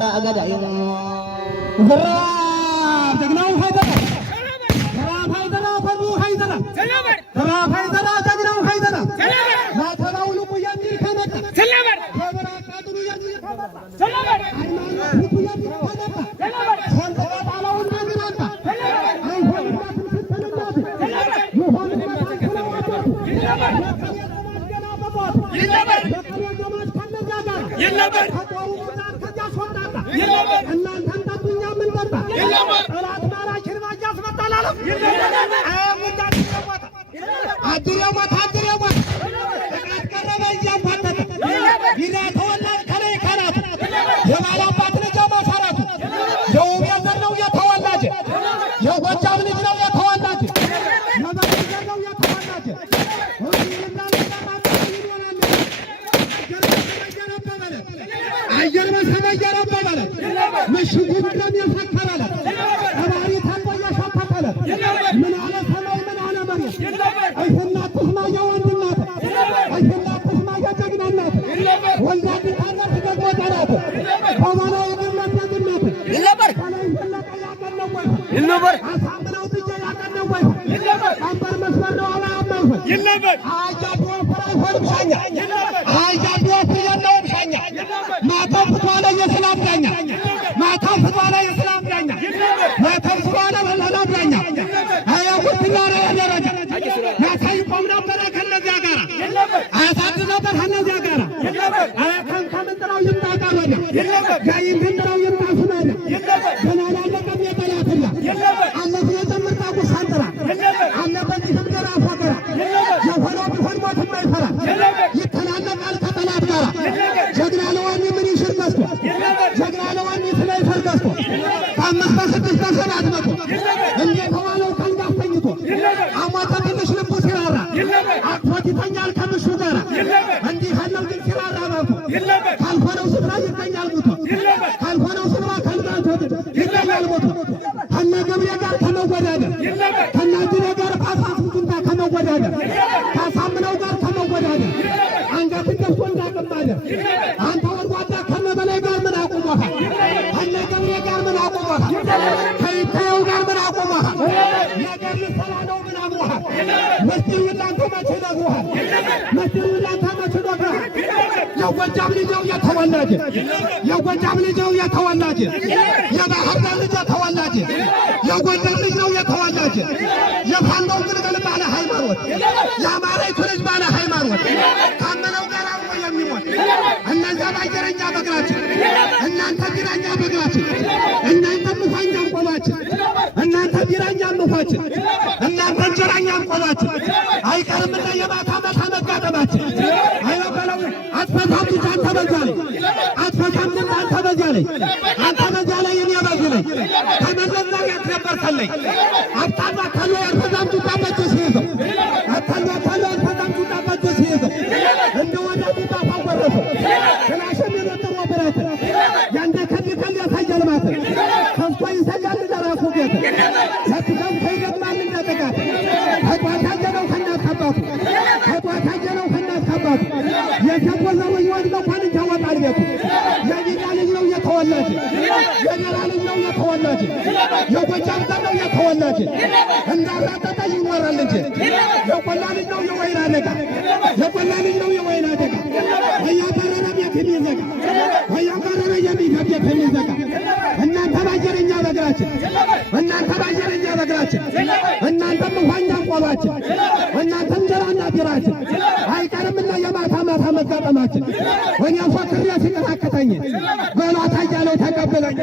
አማራ ገዳይ ጀግናው ሀይደራ ሀይደራ ፈሩ ሀይደራ ሀይደራ ጀግናው ሀይደራ ማተባው ልቡ የሚል ከመጣ ከበራቃ ጥሩ የሚል ከመጣ ሃይማኖት ልቡ የሚል ከመጣ ሰንደቅ ዓላማውን ደግናታ አይሆንላትም ስትልናት ይሆንላታል ስለዋጣት ይለበር ከጦሩ ብዛት ከዚያ ሶጣታ እናንተን ጠጡኛ ምን ጠጣ ጠላት ማራች እርባጃ አስመጣላለም ሙዳት ይለወጣ አድሬ ሞት ጥቃት ቀረበ እያንፋጠጠ ቢራ ተወላጅ ከላይ ካናት የባላባት ልጅ መሰረቱ የውብ ዘር ነው የተወላጅ የጎጃም ልጅ ነው የተወላጅ የበላይ ዘር ነው የተወላጅ አየር በሰማይ ያረበበለ ምሽጉ እንደሚያፈከራለ አባሪ ታቆ ያሻፈከለ ምን አለ ሰማይ ምን አለ መሬት አይሁና ተስማ የወንድናት አይሁና ተስማ የጀግናናት ወልዳት ታናት ተቆጣራት ከማና የመላት ደግናት ይለበር ይለበር አሳምነው ትጀ ያቀነው ይለበር አንበር መስመር ነው አላማው ይለበር አጃዶ ፈራይ ሆርሻኛ አጃዶ ፈያለው ሻኛ ማተፍ ባለ የሰላም ዳኛ ማተፍ ባለ የሰላም ዳኛ ማተፍ ባለ የሰላም ዳኛ አያውቁትና ደረጃ ያሳይ ቆም ነበር ከነዚያ ጋራ አያሳድ ነበር ከነዚያ ጋራ አያከም ከምንጥራው ይምጣ ጋወኛ ጋይን ከምንጥራው ይምጣ ስማለ ገና ላለቀም የጠላትላ አለፍ የጀምርታ ጉሳንጥራ አለበት ይምደራ ፈቀራ የሆነው ቢሆን ሞት የማይፈራ ይተላለቃል ከጠላት ጋራ ጀግና ለዋኒ ምን ይሽር መስቶ ጀግና ለዋኒ ስናይፈር ገዝቶ ከአምስት በስድስት በሰባት መቶ እንዴት ዋለው ከንጋፍ ተኝቶ አሟተ ትንሽ ልቡ ሲራራ አቅፎት ይተኛል ከምሹ ጋራ እንዲህ ያለው ግን ሲራራ መቶ ካልሆነው ስፍራ ይገኛል ሞቶ ካልሆነው ስፍራ ከልጋልቶት ይገኛል ሞቶ ከነ ገብሬ ጋር ከመወዳደር ከነ ጅሬ ጋር ፋሳፍንቱንታ ከመወዳደር ካሳምነው ጋር ከመወዳደር አንገት ደፍቶ እንዳቅማደር አንተ ወርጓዳ ከነበላይ ጋር ምን አቁሞሃል? ከነ ገብሬ ጋር ምን አቁሞሃል? ከይታየው ጋር ምን አቁሞሃል? ነገር ልሰራ ነው ምን አምሮሃል? መስጢሩን ላንተ መቼ ነግሮሃል? መስጢሩን ላንተ መቼ ነግሮሃል? የጎጃም ልጅ ነው የተወላጅ የጎጃም ልጅ ነው የተወላጅ የባህር ዳር ልጅ የተወላጅ የጎንደር ልጅ ነው የተወላጅ የፋኖው ግልገል ባለ ሃይማኖት የአማራይቱ ልጅ ባለ ሃይማኖት ካመነው ጋር አብሮ የሚሞት እነዛ ባየረኛ በግራችን እናንተ ቢራኛ በግራችን እናንተ ምፋኛ ቆማችን እናንተ ቢራኛ ምፋችን እናንተ እንጀራኛ ቆማችን አይቀርምና የማታ መታ መጋጠማችን አይበለው አትፈታም ልጅ አንተ በዚያ ላይ አትፈታም ልጅ አንተ በዚያ ላይ አንተ በዚያ ላይ እኔ በዚህ ላይ ከመለስ ጋር ያትነበርከለኝ አብጣባ ካሎ ያልፈታም ጩጣበጆ ሲይዘው አታሎ ካሎ ያልፈታም ጩጣበጆ ሲይዘው እንደ ወዳጅ ጣፋ ወረሰው ክላሽም የነጠሩ ብረት ያንደ ከልከል ያሳያል ማለት ከፍቶ ይሰጋል ለራሱ ቤት ሰጥተው ከይገባል እንደጠቃት ከጧታጀነው ከናት አባቱ ከጧታጀነው ከናት አባቱ የሸቆዘው ይወድቀው ካንቻ ወጣል ቤቱ የዲዳ ልጅ ነው የተወላጅ የደራ ልጅ ነው የተወላጅ የጎጃም ዘር ነው የተወላጅ እንዳራጠጠ ይኖራል እንጂ የቆላ ልጅ ነው የወይራ ደጋ የቆላ ልጅ ነው የወይራ ደጋ ወያበረረ ቤት የሚዘጋ ወያበረረ የሚፈብ ቤት የሚዘጋ እናንተ ባየረኛ በግራችን እናንተ ባየረኛ በግራችን እናንተም ውሃኛ ቆባችን እናንተ እንጀራና ቢራችን አይቀርምና የማታ ማታ መጋጠማችን ወኔ ፎክሬ ሲቀሳቅተኝ በሏታ እያለው ተቀበለኝ